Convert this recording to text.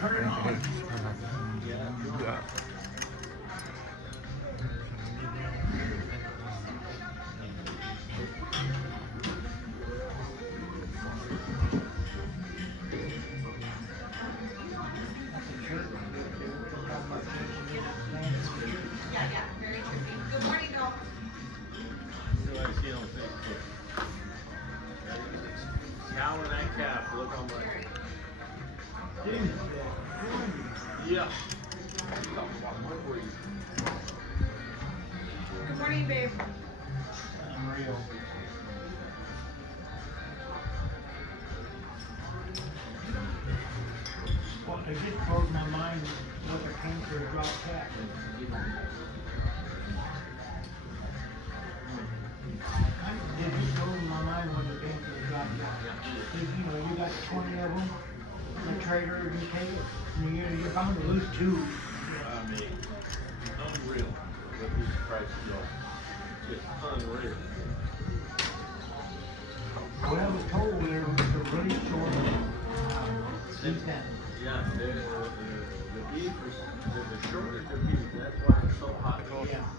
Turn it on. Yeah. Yeah, very tricky. Good morning, Bill. See what I see on Facebook. Cow and that calf, look how much. Yeah. Good morning, babe. Unreal. Well, it just blows my mind what they're paying for a drop cat. It just blows my mind what they're paying for a drop cat. You know, you got 20 of them, the trader, you take it, and you're bound to lose 2. I mean, unreal what these prices are. Just unreal. What I was told, they're really short. Beef that. Yeah, the beef is the shorter the beef. That's why it's so hot. Yeah.